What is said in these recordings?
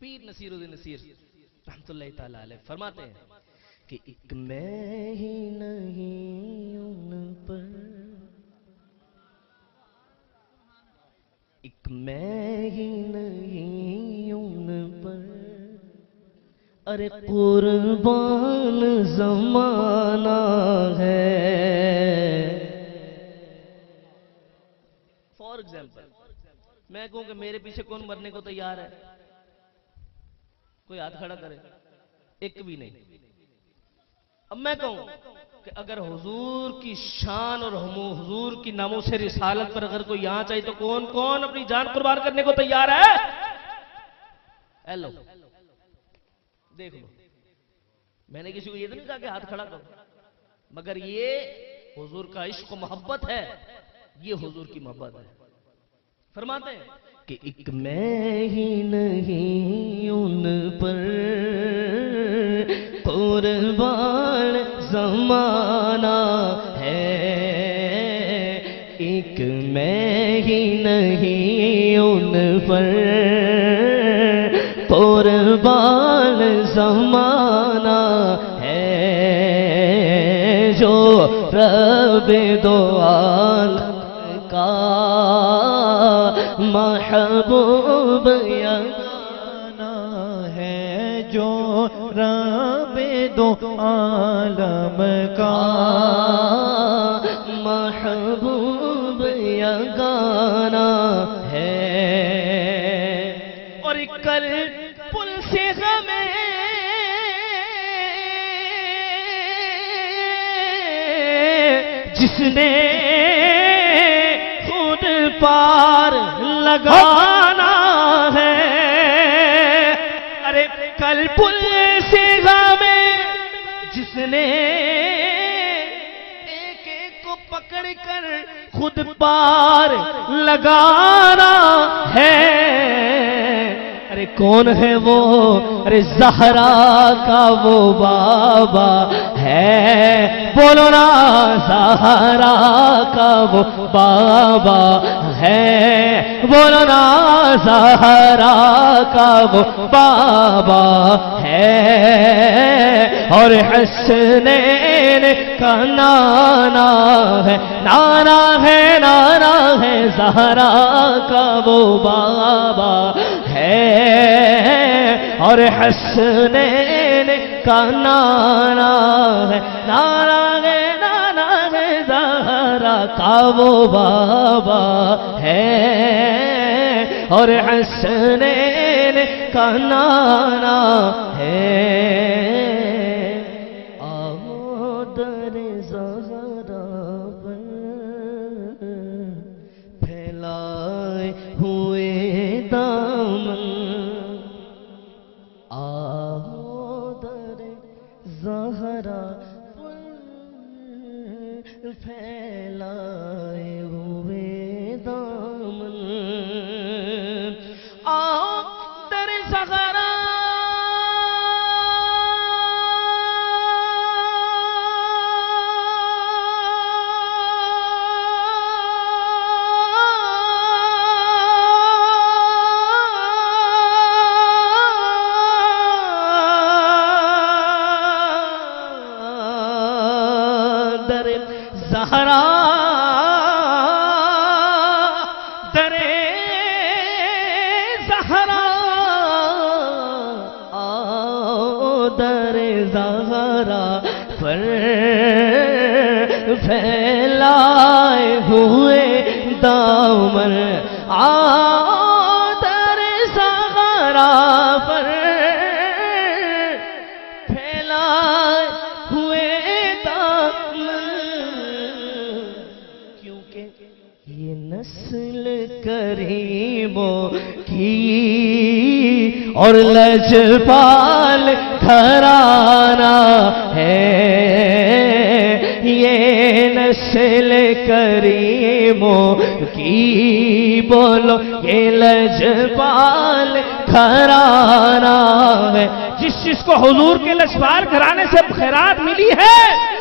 پیر نصیر الدین نصیر رحمت اللہ تعالی علیہ فرماتے ہیں کہ ایک میں ہی نہیں ان پر، ایک میں ہی نہیں ان پر، ارے قربان زمانہ ہے. فار ایگزامپل میں کہوں کہ میرے پیچھے کون مرنے کو تیار ہے؟ کوئی ہاتھ کھڑا کرے. ایک بھی نہیں. اب میں کہوں کہ اگر حضور کی شان اور حضور کی ناموس رسالت پر اگر کوئی یہاں چاہیے تو کون کون اپنی جان قربان کرنے کو تیار ہے؟ اے لو دیکھ لو. میں نے کسی کو یہ تو نہیں کہا کہ ہاتھ کھڑا کرو، مگر یہ حضور کا عشق و محبت ہے، یہ حضور کی محبت ہے. فرماتے ہیں کہ ایک میں ہی نہیں ان پر قربان زمانہ ہے، ایک میں ہی نہیں ان پر قربان زمانہ ہے، جو رب دو عالم کا محبوب یگانہ ہے، جو رب دو عالم کا محبوب یگانہ ہے. اور کل پل سے ہمیں جس نے خود پار لگانا ہے، ارے کل پل سے ہمیں جس نے ایک ایک کو پکڑ کر خود پار لگانا ہے. ارے کون ہے وہ؟ ارے زہرا کا وہ بابا ہے، بولو نا زہرا کا وہ بابا ہے، بولو نا زہرا کا وہ بابا ہے. اور حسنین کا نانا ہے، نانا ہے، نانا ہے، زہرا کا وہ بابا ہے. اور حسنین کا نانا ہے، نانا ہے، نانا ہے، زہرا کا وہ بابا ہے. اور حسنین کا نانا ہے. آؤ در زہرا پر پھیلائے ہوئے دامن، آؤ در زہرا پر پھیلائے ہوئے دامن، آؤ در زہرا زہرا در زہرا، آؤ در زہرا پر پھیلائے ہوئے دامن، آؤ در زہرا پر پھیلائے ہوئے دامن، کیونکہ یہ نسل کریموں کی اور لجپال گھرانہ ہے، یہ نسل کریموں کی بولو یہ لجپال گھرانہ ہے. جس کو حضور کے لجپال گھرانے سے خیرات ملی ہے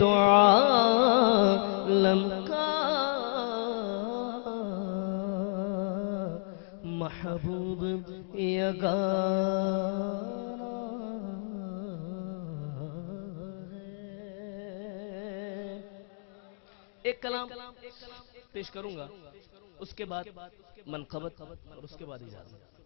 دو عالم کا محبوب یگانہ ہے۔ ایک کلام پیش کروں گا، اس کے بعد منقبت اور اس کے بعد اجازت۔